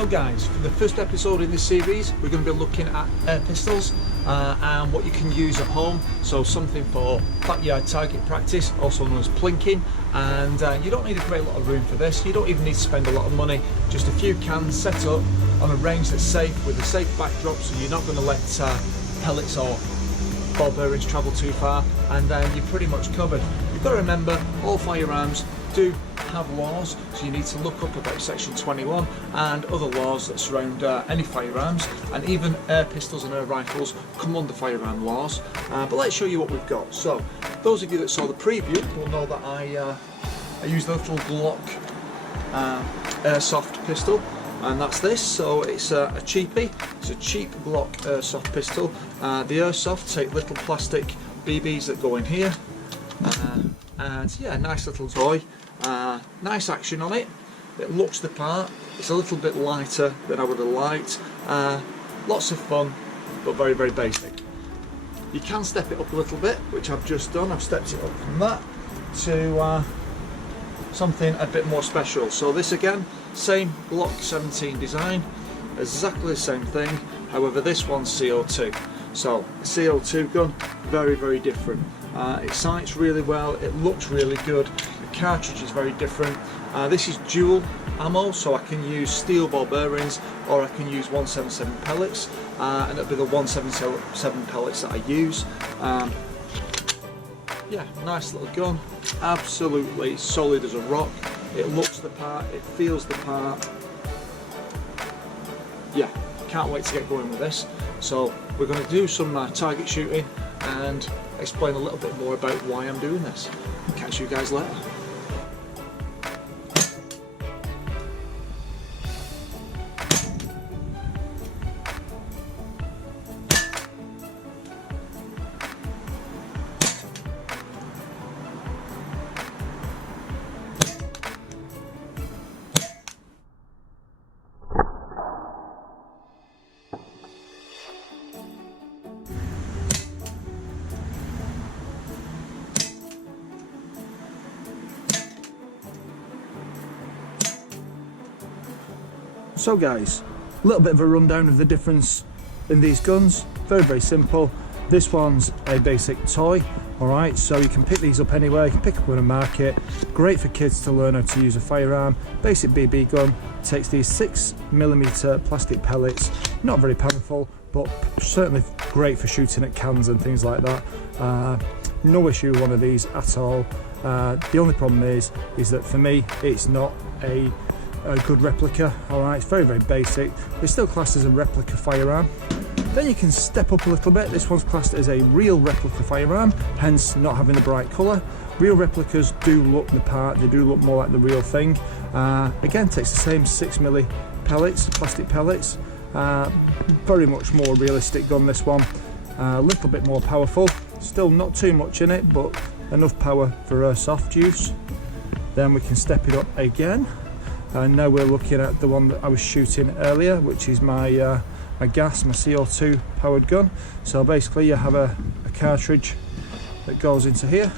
So guys, for the first episode in this series, we're going to be looking at air pistols and what you can use at home. So something for backyard target practice, also known as plinking. And you don't need a great lot of room for this. You don't even need to spend a lot of money. Just a few cans set up on a range that's safe with a safe backdrop, so you're not going to let pellets or ball bearings travel too far, and then you're pretty much covered. You've got to remember, all firearms do have laws, so you need to look up about section 21 and other laws that surround any firearms, and even air pistols and air rifles come under firearm laws. But let's show you what we've got. So those of you that saw the preview will know that I used a little Glock airsoft pistol, and that's this. So it's a cheapie. It's a cheap Glock airsoft pistol. The airsoft take little plastic BBs that go in here, and yeah, nice little toy. Nice action on it. It looks the part. It's a little bit lighter than I would have liked. Lots of fun, but very, very basic. You can step it up a little bit, which I've just done. I've stepped it up from that to something a bit more special. So this again, same Glock 17 design, exactly the same thing. However, this one's CO2. So a CO2 gun, very, very different. It sights really well. It looks really good. Cartridge is very different. This is dual ammo, so I can use steel ball bearings or I can use 177 pellets, and it'll be the 177 pellets that I use. Yeah, nice little gun, absolutely solid as a rock. It looks the part, it feels the part. Yeah, can't wait to get going with this. So we're going to do some target shooting and explain a little bit more about why I'm doing this. Catch you guys later. So guys, a little bit of a rundown of the difference in these guns. Very, very simple. This one's a basic toy, alright, so you can pick these up anywhere. You can pick up on a market. Great for kids to learn how to use a firearm. Basic BB gun. Takes these 6mm plastic pellets. Not very powerful, but certainly great for shooting at cans and things like that. No issue with one of these at all. The only problem is that for me, it's not a good replica. Alright, it's very, very basic. It's still classed as a replica firearm. Then you can step up a little bit. This one's classed as a real replica firearm, hence not having the bright colour. Real replicas do look the part, they do look more like the real thing. Again, takes the same 6mm pellets, plastic pellets. Very much more realistic gun, this one. A little bit more powerful. Still not too much in it, but enough power for soft use. Then we can step it up again. And now we're looking at the one that I was shooting earlier, which is my my CO2 powered gun. So basically you have a cartridge that goes into here,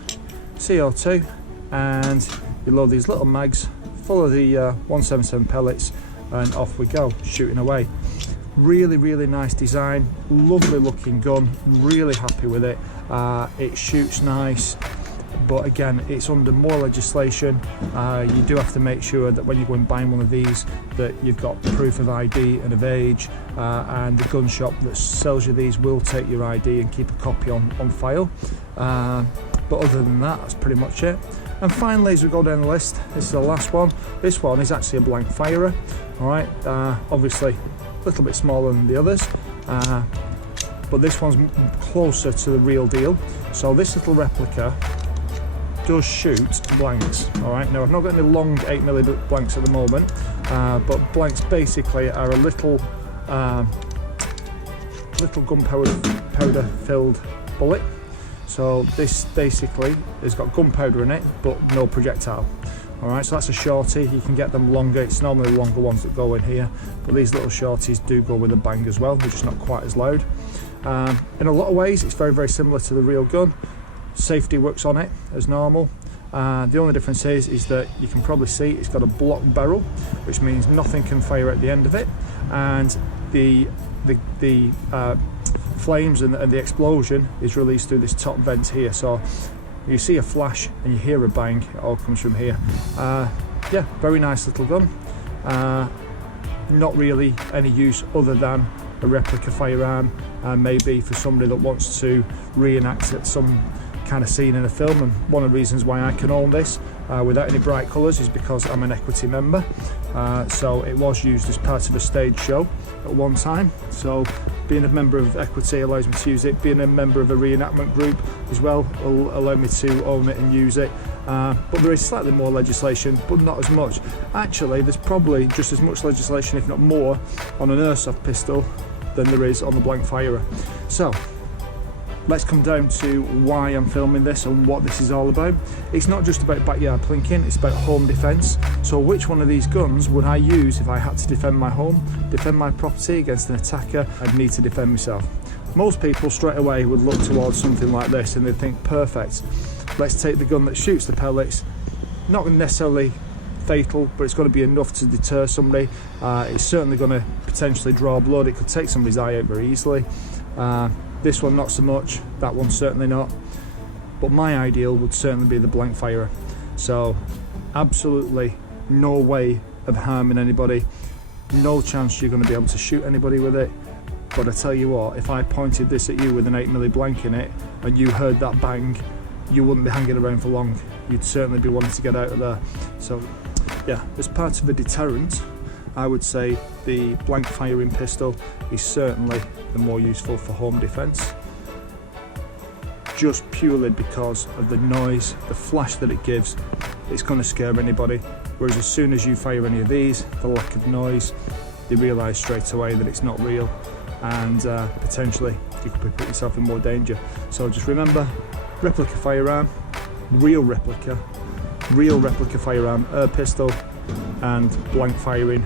CO2, and you load these little mags full of the 177 pellets, and off we go, shooting away. Really, really nice design, lovely looking gun, really happy with it. It shoots nice. But again, it's under more legislation. You do have to make sure that when you go and buy one of these that you've got proof of ID and of age, and the gun shop that sells you these will take your ID and keep a copy on file. But other than that, that's pretty much it. And finally, as we go down the list, this is the last one. This one is actually a blank firer. Alright, obviously a little bit smaller than the others, but this one's closer to the real deal. So this little replica does shoot blanks. Alright, now I've not got any long 8mm blanks at the moment, but blanks basically are a little gunpowder filled bullet. So this basically has got gunpowder in it but no projectile. Alright, so that's a shorty. You can get them longer. It's normally the longer ones that go in here, but these little shorties do go with a bang as well. They're just not quite as loud. In a lot of ways it's very, very similar to the real gun. Safety works on it as normal. The only difference is that you can probably see it's got a block barrel, which means nothing can fire at the end of it, and the flames and the explosion is released through this top vent here. So you see a flash and you hear a bang, it all comes from here. Yeah, very nice little gun. Not really any use other than a replica firearm, maybe for somebody that wants to reenact some kind of scene in a film. And one of the reasons why I can own this without any bright colours is because I'm an Equity member. So it was used as part of a stage show at one time. So being a member of Equity allows me to use it. Being a member of a reenactment group as well will allow me to own it and use it. But there is slightly more legislation, but not as much. Actually, there's probably just as much legislation, if not more, on an airsoft pistol than there is on the blank firer. So let's come down to why I'm filming this and what this is all about. It's not just about backyard plinking, it's about home defence. So which one of these guns would I use if I had to defend my home, defend my property against an attacker? I'd need to defend myself. Most people straight away would look towards something like this and they'd think, perfect, let's take the gun that shoots the pellets. Not necessarily fatal, but it's going to be enough to deter somebody. It's certainly going to potentially draw blood. It could take somebody's eye out very easily. This one not so much, that one certainly not. But my ideal would certainly be the blank firer. So absolutely no way of harming anybody, no chance you're going to be able to shoot anybody with it. But I tell you what, if I pointed this at you with an 8mm blank in it and you heard that bang, you wouldn't be hanging around for long. You'd certainly be wanting to get out of there. So yeah, as part of a deterrent, I would say the blank firing pistol is certainly the more useful for home defence, just purely because of the noise, the flash that it gives. It's going to scare anybody, whereas as soon as you fire any of these, the lack of noise, they realise straight away that it's not real, and potentially you could put yourself in more danger. So just remember, replica firearm, real replica firearm, air pistol, and blank firing.